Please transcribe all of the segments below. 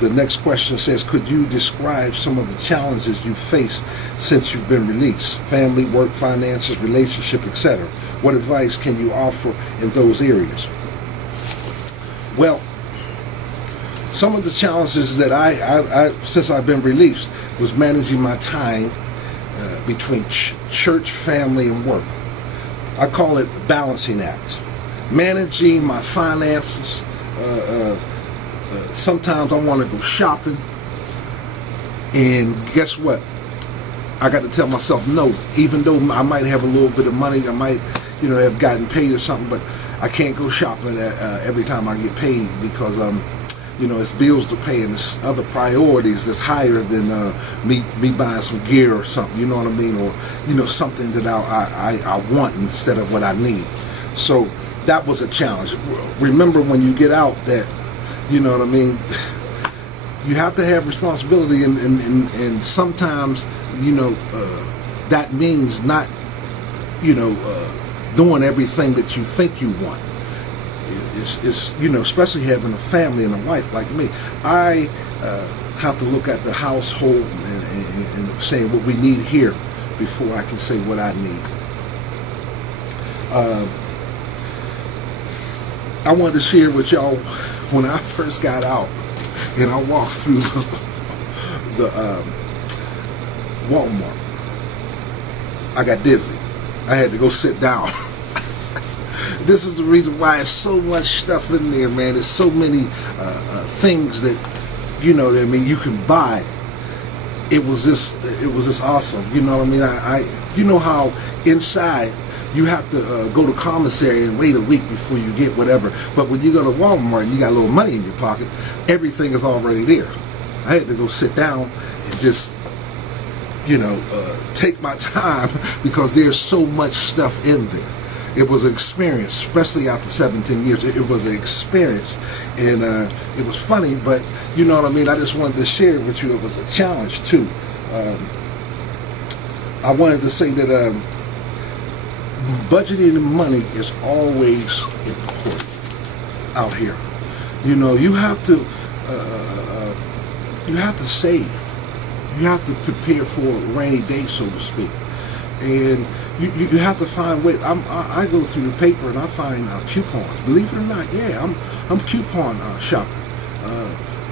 The next question says, could you describe some of the challenges you faced since you've been released? Family, work, finances, relationship, etc. What advice can you offer in those areas? Well, some of the challenges that I since I've been released was managing my time between church, family, and work. I call it the balancing act. Managing my finances. Sometimes I want to go shopping, and guess what? I got to tell myself no, even though I might have a little bit of money, I might, have gotten paid or something, but I can't go shopping every time I get paid because it's bills to pay and it's other priorities that's higher than me buying some gear or something. You know what I mean? Or something that I want instead of what I need. So that was a challenge. Remember when you get out that, you know what I mean, you have to have responsibility, and sometimes that means not doing everything that you think you want. It's especially having a family and a wife like me. I have to look at the household and saying what we need here before I can say what I need. I wanted to share with y'all when I first got out and I walked through the Walmart. I got dizzy. I had to go sit down. This is the reason why there's so much stuff in there, man. There's so many things that you can buy. It was just awesome. You know what I mean? I you know how inside you have to go to commissary and wait a week before you get whatever. But when you go to Walmart and you got a little money in your pocket, everything is already there. I had to go sit down and just take my time because there's so much stuff in there. It was an experience, especially after 17 years. It was an experience, and it was funny, but you know what I mean? I just wanted to share it with you. It was a challenge, too. I wanted to say that budgeting money is always important out here. You have to save. You have to prepare for a rainy day, so to speak. And you have to find ways. I go through the paper and I find coupons. Believe it or not, yeah, I'm coupon shopping.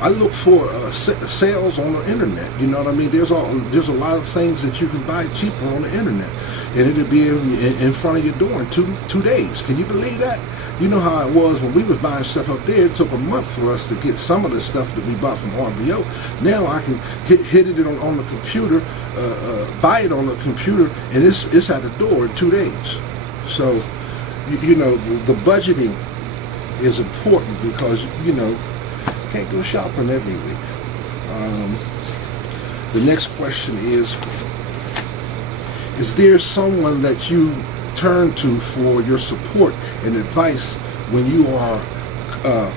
I look for sales on the internet. You know what I mean? There's a lot of things that you can buy cheaper on the internet, and it'll be in front of your door in two days. Can you believe that? You know how it was when we was buying stuff up there. It took a month for us to get some of the stuff that we bought from RBO. Now I can hit it on the computer, buy it on the computer, and it's at the door in 2 days. So the budgeting is important because can't go shopping every week. The next question is there someone that you turn to for your support and advice when you are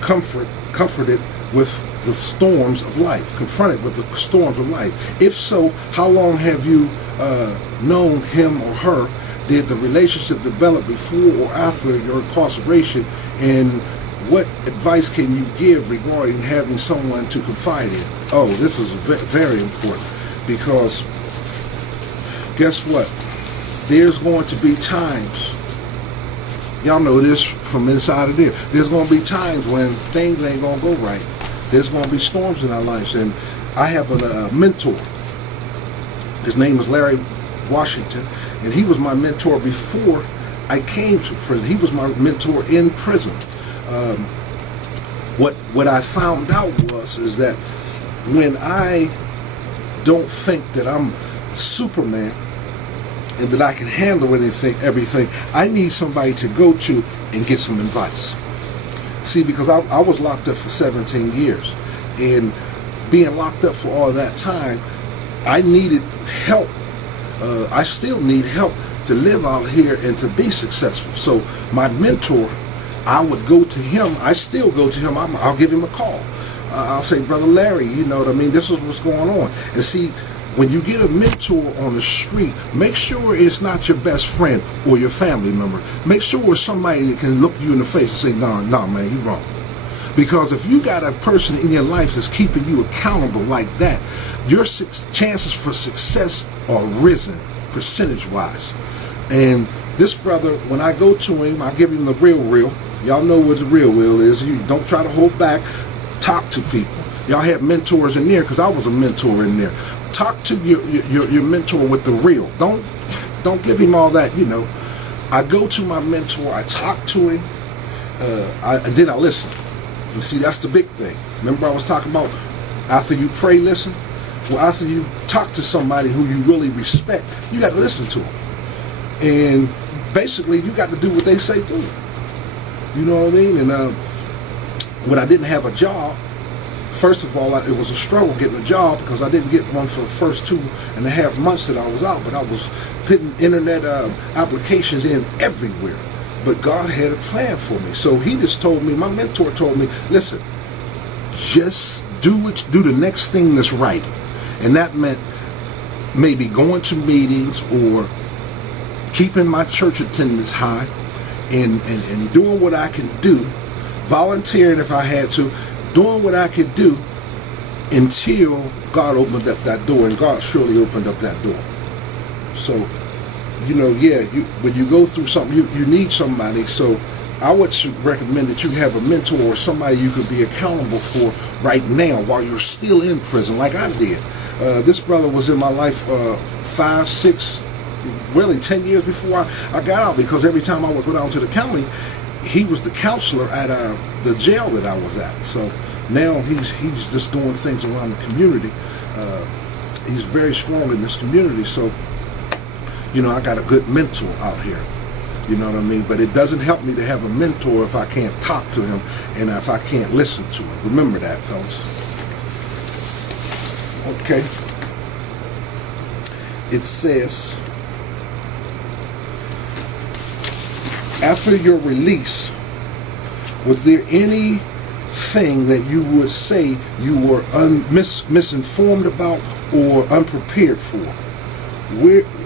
comforted with the storms of life, confronted with the storms of life? If so, how long have you known him or her? Did the relationship develop before or after your incarceration? And what advice can you give regarding having someone to confide in? Oh, this is very important, because guess what? There's going to be times, y'all know this from inside of there, there's going to be times when things ain't going to go right. There's going to be storms in our lives. And I have a mentor. His name is Larry Washington, and he was my mentor before I came to prison. He was my mentor in prison. What I found out is that when I don't think that I'm Superman and that I can handle everything, I need somebody to go to and get some advice. See, because I was locked up for 17 years, and being locked up for all that time, I needed help. I still need help to live out here and to be successful. So my mentor, I would go to him. I still go to him. I'll give him a call. I'll say, Brother Larry, you know what I mean? This is what's going on. And see, when you get a mentor on the street, make sure it's not your best friend or your family member. Make sure it's somebody that can look you in the face and say, no, man, you're wrong. Because if you got a person in your life that's keeping you accountable like that, your chances for success are risen percentage-wise. And this brother, when I go to him, I give him the real. Y'all know what the real is. You don't try to hold back. Talk to people. Y'all have mentors in there, because I was a mentor in there. Talk to your mentor with the real. Don't give him all that, I go to my mentor, I talk to him, and then I listen. And see, that's the big thing. Remember I was talking about after you pray, listen? Well, after you talk to somebody who you really respect, you got to listen to them. And basically, you got to do what they say do. You know what I mean? And when I didn't have a job, first of all, it was a struggle getting a job, because I didn't get one for the first 2.5 months that I was out. But I was putting internet applications in everywhere. But God had a plan for me. So he just told me, my mentor told me, listen, just do the next thing that's right. And that meant maybe going to meetings or keeping my church attendance high and doing what I can do, volunteering if I had to, doing what I could do until God opened up that door. And God surely opened up that door. So, when you go through something, you need somebody. So I would recommend that you have a mentor or somebody you could be accountable for right now while you're still in prison, like I did. This brother was in my life 5, 6, really 10 years before I got out, because every time I would go down to the county, he was the counselor at the jail that I was at. So now he's just doing things around the community. He's very strong in this community. So, I got a good mentor out here. You know what I mean? But it doesn't help me to have a mentor if I can't talk to him and if I can't listen to him. Remember that, fellas. Okay. It says, after your release, was there anything that you would say you were misinformed about or unprepared for?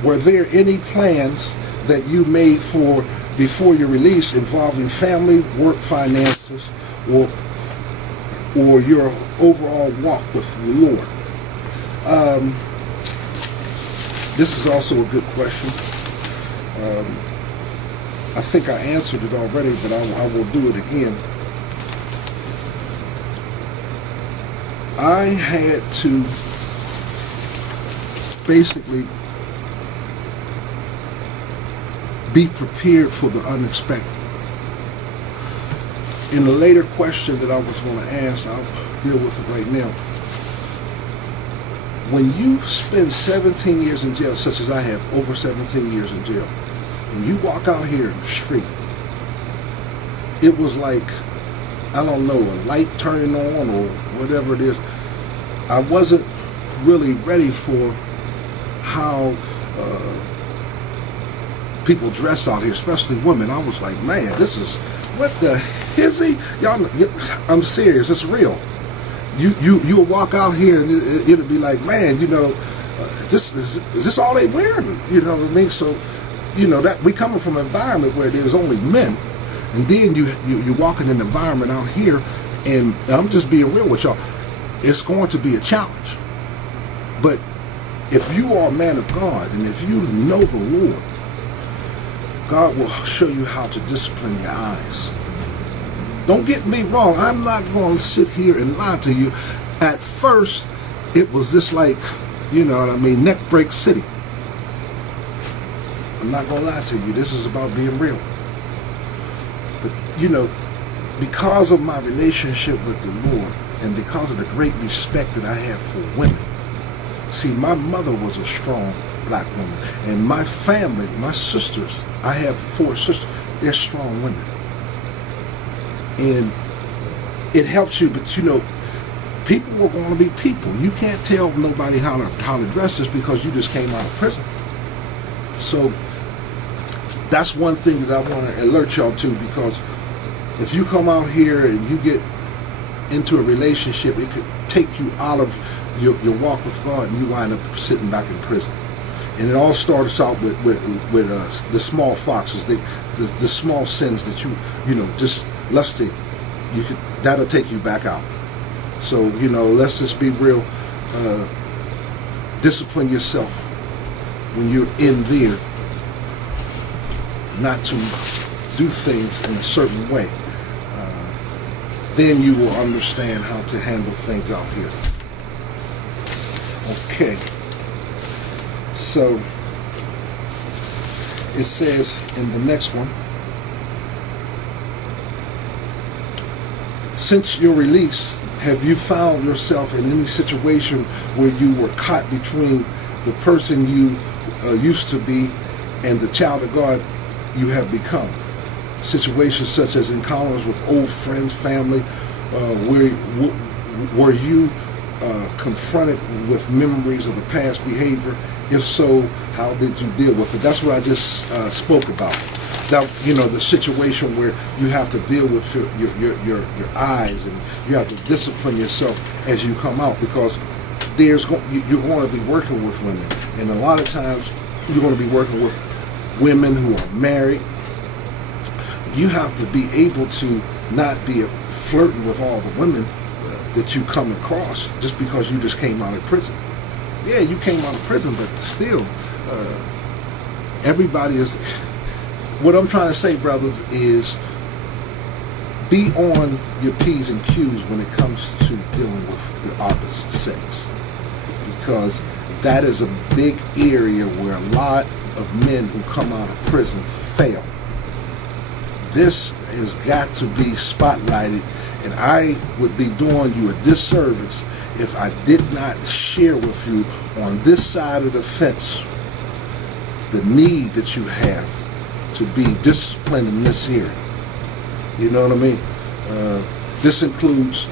Were there any plans that you made before your release involving family, work, finances, or your overall walk with the Lord? This is also a good question. I think I answered it already, but I will do it again. I had to basically be prepared for the unexpected. In the later question that I was going to ask, I'll deal with it right now. When you spend 17 years in jail, such as I have, over 17 years in jail, and you walk out here in the street, it was like, I don't know, a light turning on or whatever it is. I wasn't really ready for how people dress out here, especially women. I was like, man, this is, what the is he? Y'all, I'm serious, it's real. You'll walk out here and it'll be like, man, is this all they wearing? You know what I mean? So, that we coming from an environment where there's only men, and then you walk in an environment out here, and I'm just being real with y'all, it's going to be a challenge. But if you are a man of God, and if you know the Lord, God will show you how to discipline your eyes. Don't get me wrong, I'm not going to sit here and lie to you. At first, it was just like, neck break city. I'm not going to lie to you, this is about being real. But, because of my relationship with the Lord, and because of the great respect that I have for women, see, my mother was a strong black woman, and my family, my sisters, I have 4 sisters, they're strong women. And it helps you, but people are going to be people. You can't tell nobody how to dress just because you just came out of prison. So that's one thing that I want to alert y'all to, because if you come out here and you get into a relationship, it could take you out of your walk with God, and you wind up sitting back in prison. And it all starts out with the small foxes, the small sins that you just lusting, that'll take you back out. So, let's just be real. Discipline yourself when you're in there not to do things in a certain way. Then you will understand how to handle things out here. Okay. So it says in the next one, since your release, have you found yourself in any situation where you were caught between the person you used to be and the child of God you have become? Situations such as encounters with old friends, family, were you confronted with memories of the past behavior? If so, how did you deal with it? That's what I just spoke about. That, the situation where you have to deal with your eyes, and you have to discipline yourself as you come out, because you're going to be working with women, and a lot of times you're going to be working with women who are married. You have to be able to not be flirting with all the women that you come across just because you just came out of prison. Yeah, you came out of prison, but still, everybody is. What I'm trying to say, brothers, is be on your P's and Q's when it comes to dealing with the opposite sex, because that is a big area where a lot of men who come out of prison fail. This has got to be spotlighted, and I would be doing you a disservice if I did not share with you on this side of the fence the need that you have to be disciplined in this area. You know what I mean? This includes,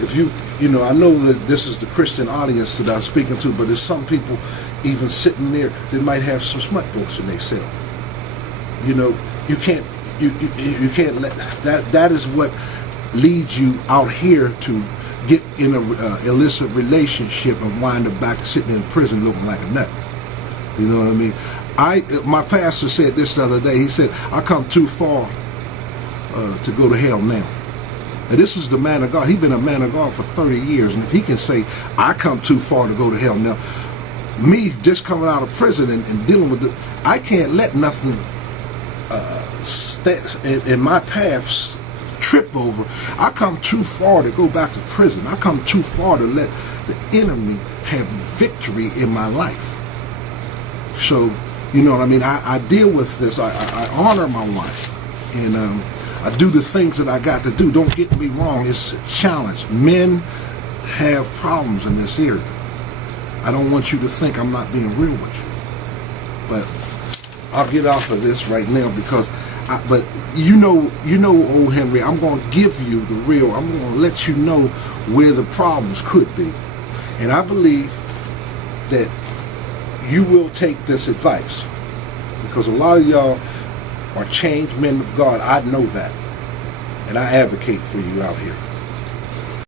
if I know that this is the Christian audience that I'm speaking to, but there's some people even sitting there that might have some smut books in their cell. You can't let that is what leads you out here to get in a illicit relationship and wind up back sitting in prison looking like a nut. You know what I mean? My pastor said this the other day. He said, I come too far to go to hell now. And this is the man of God. He's been a man of God for 30 years. And if he can say, I come too far to go to hell now, me just coming out of prison and dealing with this, I can't let nothing in my paths trip over. I come too far to go back to prison. I come too far to let the enemy have victory in my life. So, you know what I mean? I deal with this. I honor my wife, and I do the things that I got to do. Don't get me wrong. It's a challenge. Men have problems in this area. I don't want you to think I'm not being real with you. But I'll get off of this right now because, but you know, old Henry, I'm going to give you the real. I'm going to let you know where the problems could be. And I believe that you will take this advice, because a lot of y'all are changed men of God. I know that, and I advocate for you out here.